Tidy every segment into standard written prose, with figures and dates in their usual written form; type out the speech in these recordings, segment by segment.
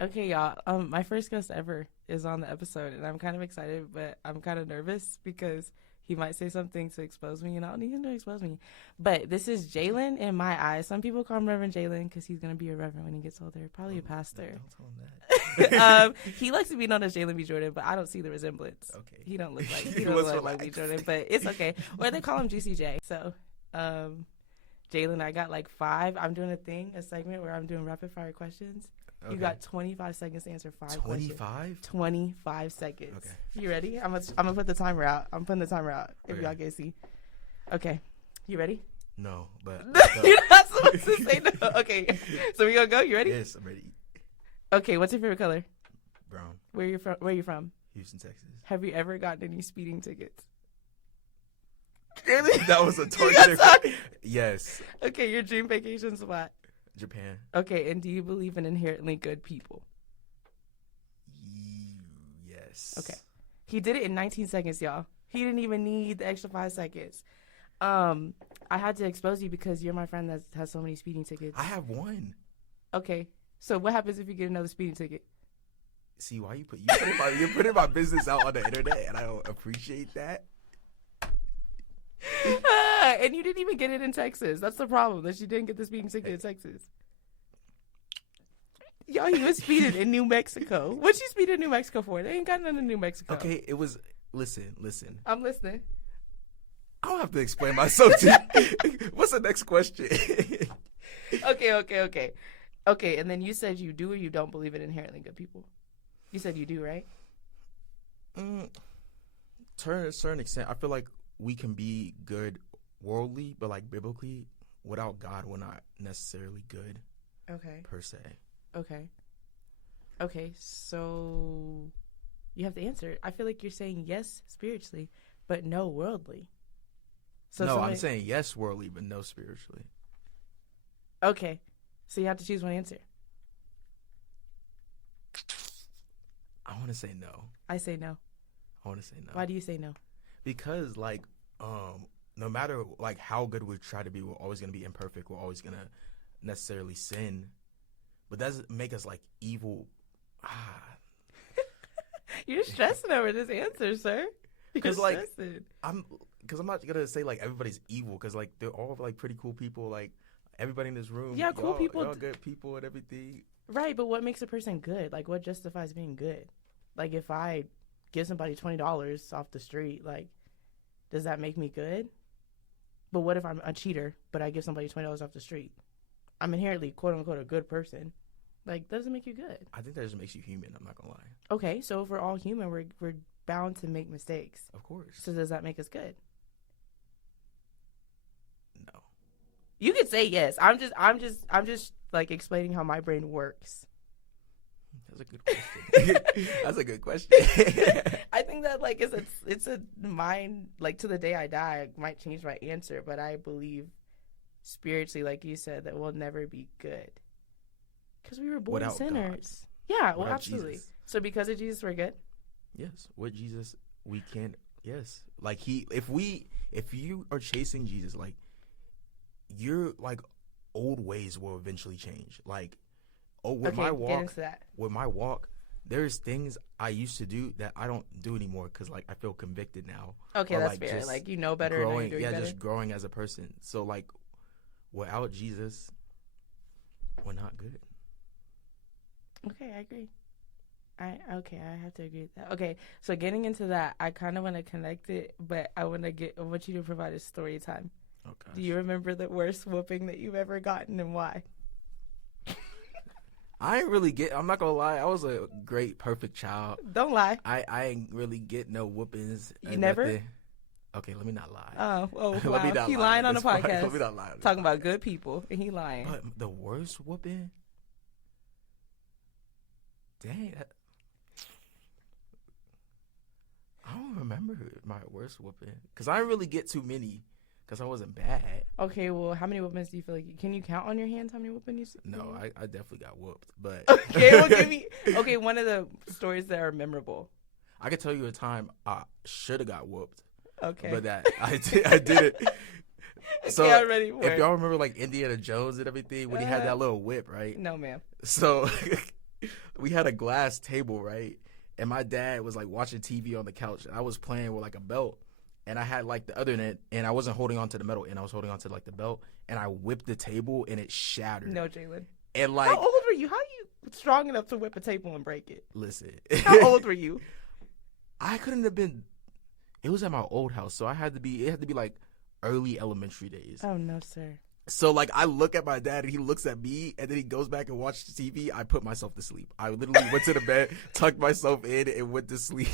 Okay, y'all. My first guest ever is on the episode, and I'm kind of excited, but I'm kind of nervous because he might say something to expose me, and I don't need him to expose me. But this is Jaylan in my eyes. Some people call him Reverend Jaylan because he's gonna be a reverend when he gets older, probably a pastor. Don't tell him that. He likes to be known as Jaylan B. Jordan, but I don't see the resemblance. Okay. He don't look like B. Jordan, but it's okay. Or they call him GCJ. So, Jaylan, I got like 5. I'm doing a segment where I'm doing rapid fire questions. Okay. You got 25 seconds to answer 5 questions. 25? 25 seconds. Okay. You ready? I'm gonna put the timer out. I'm putting the timer out if y'all can see. Okay. You ready? No, but you're not supposed to say no. Okay. So we gonna go. You ready? Yes, I'm ready. Okay. What's your favorite color? Brown. Where you from? Where you from? Houston, Texas. Have you ever gotten any speeding tickets? That was a targeted. Yes. Okay. Your dream vacation spot? Japan. Okay. And do you believe in inherently good people? Yes. Okay. He did it in 19 seconds, y'all. He didn't even need the extra 5 seconds. I had to expose you because you're my friend that has so many speeding tickets. I have one. Okay. So what happens if you get another speeding ticket? See, why you're putting my business out on the internet, and I don't appreciate that. And you didn't even get it in Texas. That's the problem, that you didn't get the speeding ticket in Texas. Yo, he was speeding in New Mexico. What you speeding in New Mexico for? They ain't got none in New Mexico. Okay, it was. Listen. I'm listening. I don't have to explain myself to you. What's the next question? Okay. Okay, and then you said you do or you don't believe in inherently good people. You said you do, right? To a certain extent, I feel like we can be good worldly, but like biblically, without God, we're not necessarily good. Okay. Per se. Okay, so you have to answer. I feel like you're saying yes spiritually, but no worldly. So no, I'm saying yes worldly, but no spiritually. Okay, so you have to choose one answer. I want to say no. I say no. I want to say no. Why do you say no? Because like, no matter like how good we try to be, we're always gonna be imperfect. We're always gonna necessarily sin, but that doesn't make us like evil. You're stressing over this answer, sir. Because like I'm not gonna say like everybody's evil, because like they're all like pretty cool people. Like everybody in this room, yeah, cool people, y'all good people and everything. Right, but what makes a person good? Like, what justifies being good? Like, if I give somebody $20 off the street, like, does that make me good? But what if I'm a cheater, but I give somebody $20 off the street? I'm inherently, quote unquote, a good person. Like, that doesn't make you good. I think that just makes you human. I'm not gonna lie. Okay, so if we're all human, we're bound to make mistakes. Of course. So does that make us good? No. You could say yes. I'm just like explaining how my brain works. That's a good question. That's a good question. I think that like it's a mind, like to the day I die, I might change my answer, but I believe spiritually, like you said, that we'll never be good because we were born without sinners. God. Yeah, well, without absolutely. Jesus. So because of Jesus, we're good. Yes, with Jesus, we can. Yes, like if you are chasing Jesus, like your like old ways will eventually change. Like, with my walk, there's things I used to do that I don't do anymore because like I feel convicted now. Okay, or, that's like, fair. Like you know better. Growing, and better. Just growing as a person. So like, without Jesus, we're not good. Okay, I agree. I have to agree with that. Okay, so getting into that, I kind of want to connect it, but I want you to provide a story time. Oh, gosh. Do you remember the worst whooping that you've ever gotten and why? I ain't really I'm not gonna lie, I was a great, perfect child. Don't lie. I ain't really get no whoopings. You never? Nothing. Okay, let me not lie. Oh, wow. Let me not he lie lying on the part. podcast. Let me not lie. Talking about good people, and he lying. But the worst whooping? Dang. I don't remember my worst whooping. Because I didn't really get too many. Because I wasn't bad. Okay, well, how many whoopings do you feel like? Can you count on your hands how many whoopings you? No, I definitely got whooped. But okay, well, give me. Okay, one of the stories that are memorable. I could tell you a time I should have got whooped. Okay. But that I did it. So okay, I'm ready for if it. y'all remember like Indiana Jones and everything when he had that little whip, right? No, ma'am. So we had a glass table, right? And my dad was like watching TV on the couch, and I was playing with like a belt, and I had like the other end, and I wasn't holding on to the metal end, I was holding on to like the belt, and I whipped the table, and it shattered. No, Jaylan. And like, how old were you? How are you strong enough to whip a table and break it? Listen, How old were you? I couldn't have been. It was at my old house, so it had to be like early elementary days. Oh no, sir. So like, I look at my dad and he looks at me, and then he goes back and watches TV. I put myself to sleep. I literally went to the bed, tucked myself in, and went to sleep.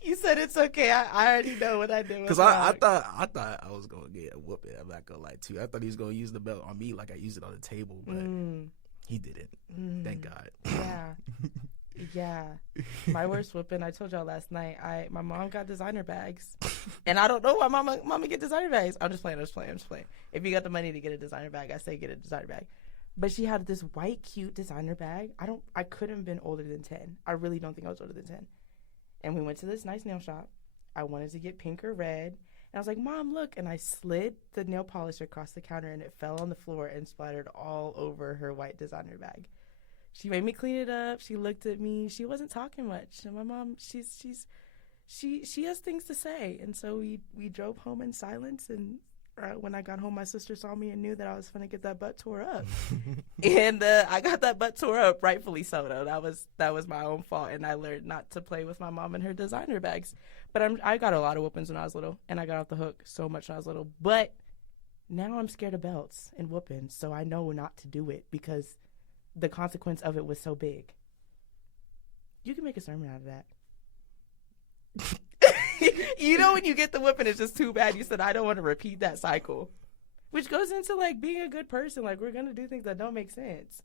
You said it's okay. I already know what I did. Because I thought I was gonna get a whooping. I'm not gonna lie to you. I thought he was gonna use the belt on me like I used it on the table, but he didn't. Thank God. Yeah. Yeah. My worst whooping, I told y'all last night, my mom got designer bags. And I don't know why mama get designer bags. I'm just playing. If you got the money to get a designer bag, I say get a designer bag. But she had this white, cute designer bag. I couldn't have been older than 10. I really don't think I was older than 10. And we went to this nice nail shop. I wanted to get pink or red. And I was like, Mom, look. And I slid the nail polish across the counter, and it fell on the floor and splattered all over her white designer bag. She made me clean it up. She looked at me. She wasn't talking much. And my mom, she has things to say. And so we drove home in silence. And when I got home, my sister saw me and knew that I was going to get that butt tore up. And I got that butt tore up, rightfully so, though. That was my own fault. And I learned not to play with my mom and her designer bags. But I got a lot of whoopings when I was little. And I got off the hook so much when I was little. But now I'm scared of belts and whoopings. So I know not to do it because the consequence of it was so big. You can make a sermon out of that. You know, when you get the whipping, it's just too bad. You said, I don't want to repeat that cycle. Which goes into, like, being a good person. Like, we're going to do things that don't make sense.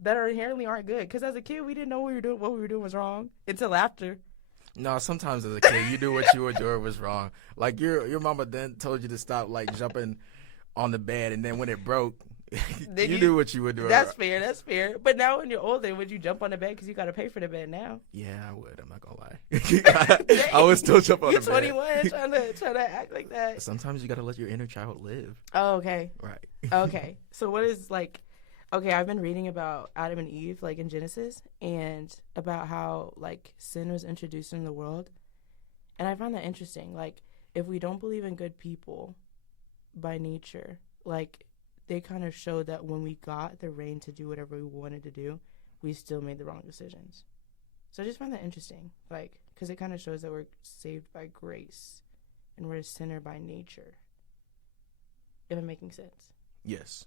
That inherently aren't good. Because as a kid, we didn't know what we were doing was wrong until after. No, sometimes as a kid, you do what you were doing was wrong. Like, your mama then told you to stop, like, jumping on the bed, and then when it broke, you knew what you were doing. That's fair. But now when you're older, would you jump on the bed because you got to pay for the bed now? Yeah, I would. I'm not gonna lie. I would still jump on the bed. You're 21, trying to act like that. Sometimes you got to let your inner child live. Oh, okay. Right. Okay. So what is like? Okay, I've been reading about Adam and Eve, like in Genesis, and about how like sin was introduced in the world, and I find that interesting. Like, if we don't believe in good people by nature, like, they kind of showed that when we got the reign to do whatever we wanted to do, we still made the wrong decisions. So I just find that interesting, like, because it kind of shows that we're saved by grace and we're a sinner by nature. If I'm making sense. Yes.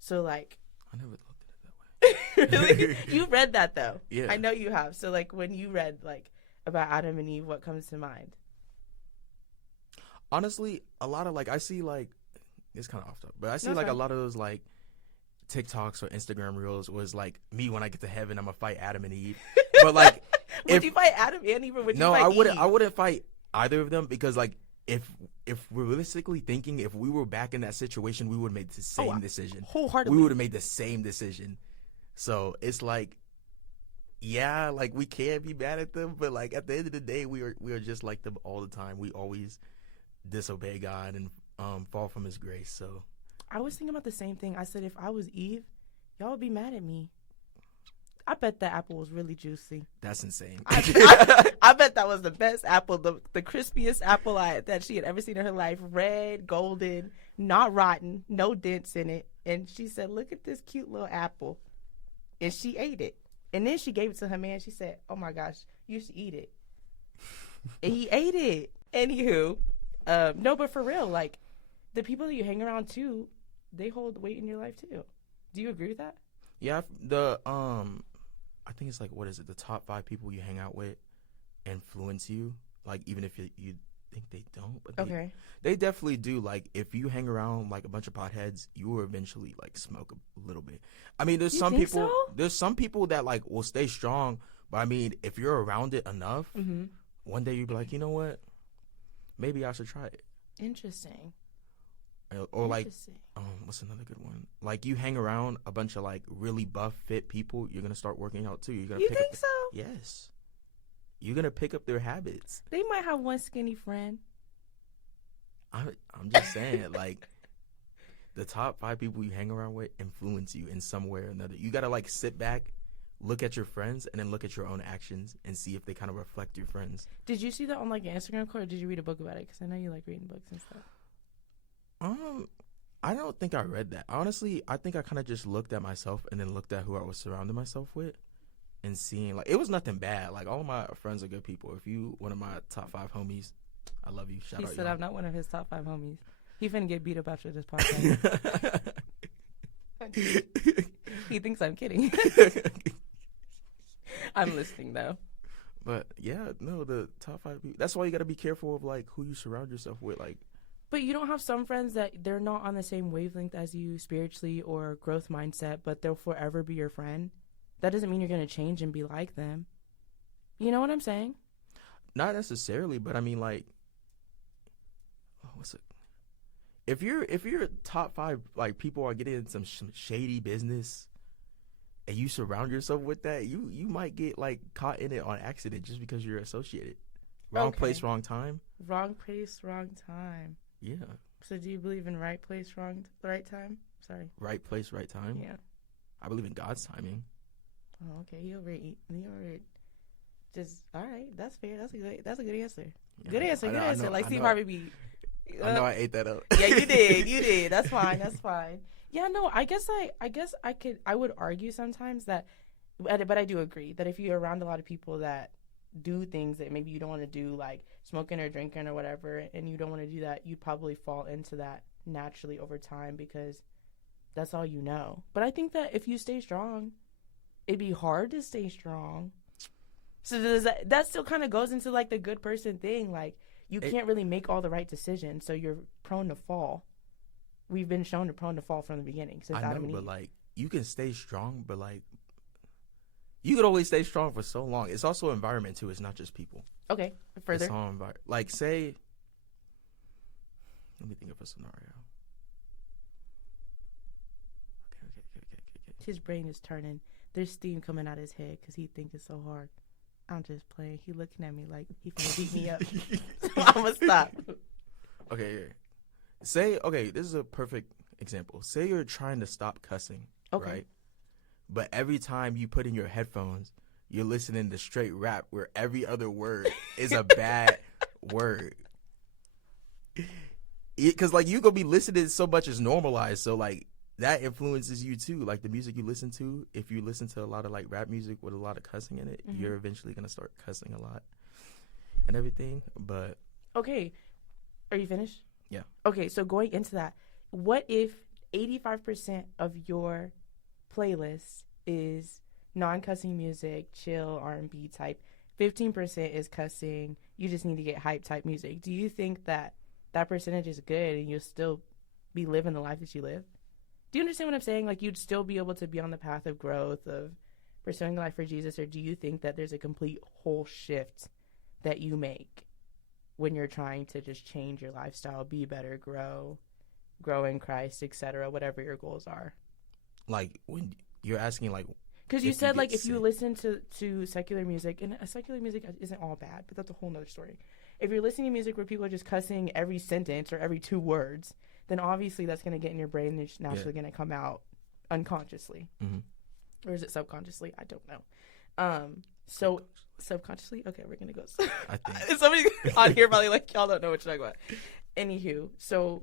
So, like, I never looked at it that way. Really? You read that, though. Yeah. I know you have. So, like, when you read, like, about Adam and Eve, what comes to mind? Honestly, a lot of, like, I see, like, it's kind of off topic, but I see like a lot of those like TikToks or Instagram reels was like, me when I get to heaven, I'm gonna fight Adam and Eve. But like, would you fight Adam and Eve, or would you fight Eve? I wouldn't fight either of them, because like if we're realistically thinking, if we were back in that situation, we would have made the same decision. Wholeheartedly, we would have made the same decision. So it's like, yeah, like we can't be mad at them, but like at the end of the day, we are just like them all the time. We always disobey God and fall from his grace. So I was thinking about the same thing. I said, if I was Eve, y'all would be mad at me. I bet that apple was really juicy. That's insane. I bet that was the best apple, the crispiest apple that she had ever seen in her life. Red, golden, not rotten, no dents in it. And she said, look at this cute little apple. And she ate it. And then she gave it to her man. She said, oh my gosh, you should eat it. And he ate it. Anywho, no, but for real, like, the people that you hang around too, they hold weight in your life too. Do you agree with that? Yeah, I think it's like, what is it? The top 5 people you hang out with influence you. Like, even if you think they don't, but they definitely do. Like, if you hang around like a bunch of potheads, you will eventually like smoke a little bit. I mean, there's some people that like will stay strong, but I mean, if you're around it enough, one day you'll be like, you know what? Maybe I should try it. Interesting. Or like, what's another good one? Like, you hang around a bunch of like really buff, fit people, you're gonna start working out too. You think so? Yes. You're gonna pick up their habits. They might have one skinny friend. I'm just saying, like, the top 5 people you hang around with influence you in some way or another. You gotta like sit back look at your friends and then look at your own actions and see if they kind of reflect your friends. Did you see that on like an Instagram quote, or did you read a book about it? Because I know you like reading books and stuff. I don't think I read that. Honestly, I think I kind of just looked at myself and then looked at who I was surrounding myself with and seeing, like, it was nothing bad. Like, all of my friends are good people. If you one of my top 5 homies, I love you. Shout out. He said I'm not one of his top 5 homies. He finna get beat up after this podcast. He thinks I'm kidding. I'm listening, though. But, yeah, no, the top 5 people. That's why you got to be careful of, like, who you surround yourself with, like. But you don't have some friends that they're not on the same wavelength as you spiritually or growth mindset, but they'll forever be your friend. That doesn't mean you're going to change and be like them. You know what I'm saying? Not necessarily, but I mean, like, what's it? If you're top 5, like, people are getting in some shady business, and you surround yourself with that, you might get, like, caught in it on accident just because you're associated. Wrong place, wrong time. Wrong place, wrong time. Yeah. So do you believe in right place, right time? Sorry. Right place, right time? Yeah. I believe in God's timing. Oh, okay. He over just, all right. That's fair. That's a good answer. Yeah, good answer. Good answer. Like Steve Harvey be. I know I ate that up. Yeah, you did. You did. That's fine. That's fine. Yeah, no, I guess I would argue sometimes that, but I do agree that if you're around a lot of people that do things that maybe you don't want to do, like smoking or drinking or whatever, and you don't want to do that, you'd probably fall into that naturally over time because that's all you know. But I think that if you stay strong, it'd be hard to stay strong. So that still kind of goes into like the good person thing. Like you can't really make all the right decisions, so you're prone to fall. We've been shown to prone to fall from the beginning since Adam and Eve. But like you can stay strong, but like you could always stay strong for so long. It's also environment too. It's not just people. Okay, further. It's all like say. Let me think of a scenario. Okay. His brain is turning. There's steam coming out his head because he thinks it's so hard. I'm just playing. He looking at me like he finna beat me up. So I'm gonna stop. Okay. Say, this is a perfect example. Say you're trying to stop cussing, right? But every time you put in your headphones, you're listening to straight rap where every other word is a bad word. Because, like, you going to be listening so much as normalized. So, like, that influences you, too. Like, the music you listen to, if you listen to a lot of, like, rap music with a lot of cussing in it, you're eventually going to start cussing a lot and everything. But. Okay. Are you finished? Yeah. Okay, so going into that, what if 85% of your playlist is non-cussing music, chill R&B type, 15% is cussing, you just need to get hype type music? Do you think that percentage is good and you'll still be living the life that you live? Do you understand what I'm saying? Like, you'd still be able to be on the path of growth, of pursuing a life for Jesus, or do you think that there's a complete whole shift that you make when you're trying to just change your lifestyle, be better, grow in Christ, etc., whatever your goals are? Like, when you're asking, like, because you said, like, if you listen to secular music, and secular music isn't all bad, but that's a whole nother story. If you're listening to music where people are just cussing every sentence or every 2 words, then obviously that's going to get in your brain and it's naturally going to come out unconsciously. Mm-hmm. Or is it subconsciously? I don't know. So subconsciously? Okay, we're going to go. I think. Somebody on here probably like, y'all don't know what you're talking about. Anywho, so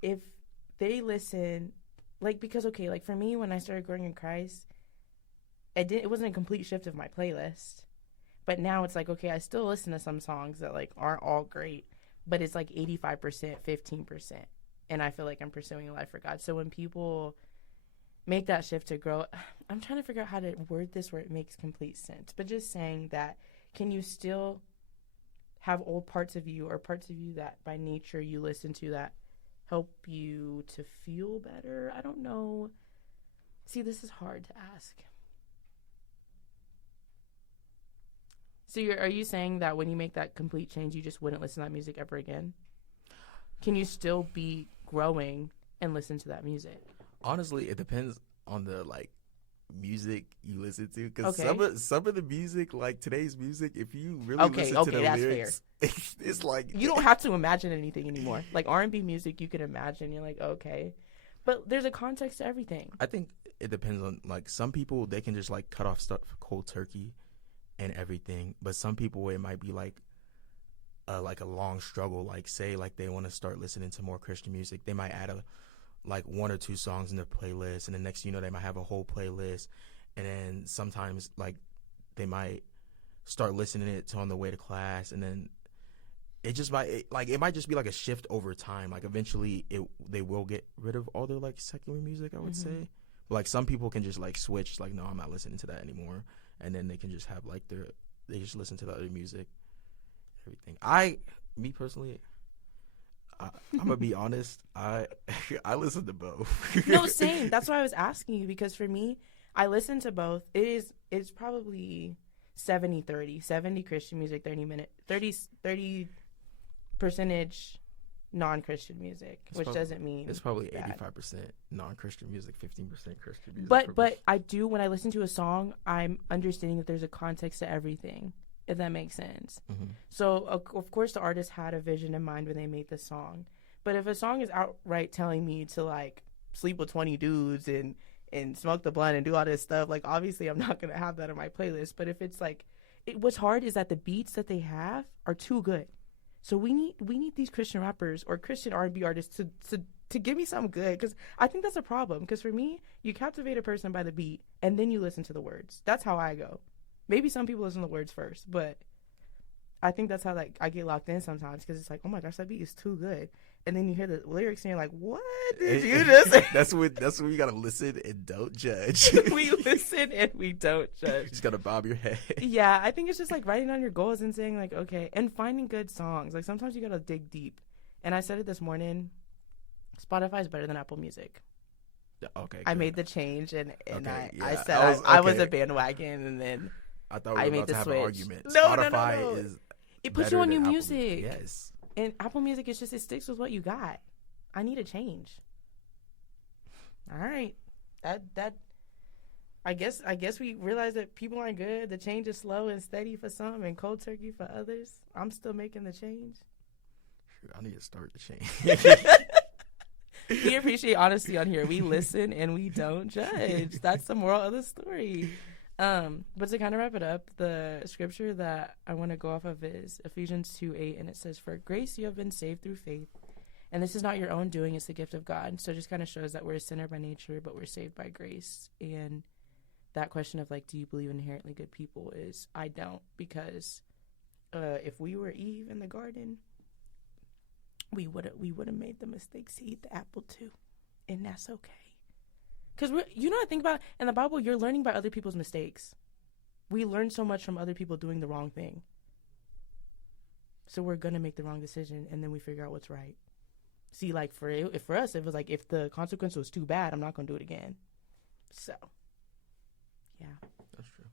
if they listen, like, because, okay, like for me, when I started growing in Christ, it wasn't a complete shift of my playlist. But now it's like, okay, I still listen to some songs that like aren't all great, but it's like 85%, 15%. And I feel like I'm pursuing a life for God. So when people make that shift to grow, I'm trying to figure out how to word this where it makes complete sense. But just saying that, can you still have old parts of you or parts of you that by nature you listen to that help you to feel better? I don't know. See, this is hard to ask. So are you saying that when you make that complete change, you just wouldn't listen to that music ever again? Can you still be growing and listen to that music? Honestly, it depends on the, like, music you listen to. Because some of the music, like today's music, if you really listen to the lyrics, it's like... You don't have to imagine anything anymore. Like R&B music, you can imagine. You're like, okay. But there's a context to everything. I think it depends on, like, some people, they can just, like, cut off stuff cold turkey and everything. But some people, it might be like a long struggle. Like, say, like, they want to start listening to more Christian music. They might add like 1 or 2 songs in their playlist, and the next you know, they might have a whole playlist. And then sometimes, like, they might start listening to it on the way to class, and then it just might it might just be like a shift over time. Like, eventually they will get rid of all their, like, secular music, I would say. But, like, some people can just, like, switch, like, no, I'm not listening to that anymore, and then they can just have, like, they just listen to the other music, everything. Me personally, I'm gonna be honest, I listen to both. No, same. That's why I was asking you, because for me, I listen to both. It's probably 70-30. 70 Christian music, 30 percentage non-Christian music, which doesn't mean it's probably bad. 85% non-Christian music, 15% Christian music. But I do, when I listen to a song, I'm understanding that there's a context to everything, if that makes sense. So of course the artist had a vision in mind when they made the song. But if a song is outright telling me to, like, sleep with 20 dudes and smoke the blunt and do all this stuff, like, obviously I'm not going to have that on my playlist. But if it's like, what's hard is that the beats that they have are too good. So we need these Christian rappers or Christian R&B artists to give me something good, because I think that's a problem. Because for me, you captivate a person by the beat and then you listen to the words. That's how I go. Maybe some people listen to the words first, but I think that's how, like, I get locked in sometimes, because it's like, oh my gosh, that beat is too good. And then you hear the lyrics and you're like, what did you just say? That's when you gotta listen and don't judge. We listen and we don't judge. You just gotta bob your head. Yeah, I think it's just like writing on your goals and saying, like, okay, and finding good songs. Like, sometimes you gotta dig deep. And I said it this morning, Spotify is better than Apple Music. Okay, good. I made the change, and Okay, I yeah. said I was a bandwagon, and then I thought we were I about made to the have switch. an argument. No. Spotify is it puts better you on than new Apple music. Yes. And Apple Music is just, it sticks with what you got. I need a change. All right. That I guess we realize that people aren't good. The change is slow and steady for some and cold turkey for others. I'm still making the change. I need to start the change. We appreciate honesty on here. We listen and we don't judge. That's the moral of the story. But to kind of wrap it up, the scripture that I want to go off of is Ephesians 2:8, and it says, "For grace you have been saved through faith, and this is not your own doing; it's the gift of God." So it just kind of shows that we're a sinner by nature, but we're saved by grace. And that question of, like, do you believe in inherently good people is, I don't, because if we were Eve in the garden, we would have made the mistakes to eat the apple too, and that's okay. Because I think about, in the Bible, you're learning by other people's mistakes. We learn so much from other people doing the wrong thing. So we're going to make the wrong decision, and then we figure out what's right. See, like, for us, it was like, if the consequence was too bad, I'm not going to do it again. So, yeah. That's true.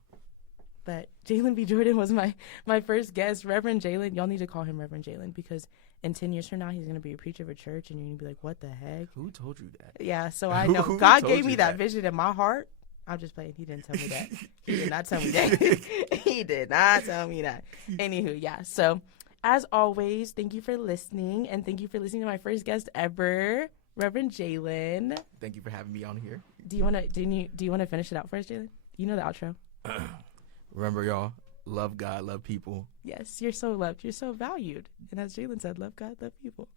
But Jaylan B. Jordan was my first guest. Reverend Jaylan. Y'all need to call him Reverend Jaylan, because in 10 years from now, he's going to be a preacher of a church, and you're going to be like, what the heck? Who told you that? Yeah, so I know. God gave me that that vision in my heart. I'm just playing. He didn't tell me that. He did not tell me that. He did not tell me that. Anywho, yeah. So, as always, thank you for listening, and thank you for listening to my first guest ever, Reverend Jaylan. Thank you for having me on here. Do you want to finish it out for us, Jaylan? You know the outro. Remember, y'all, love God, love people. Yes, you're so loved. You're so valued. And as Jaylan said, love God, love people.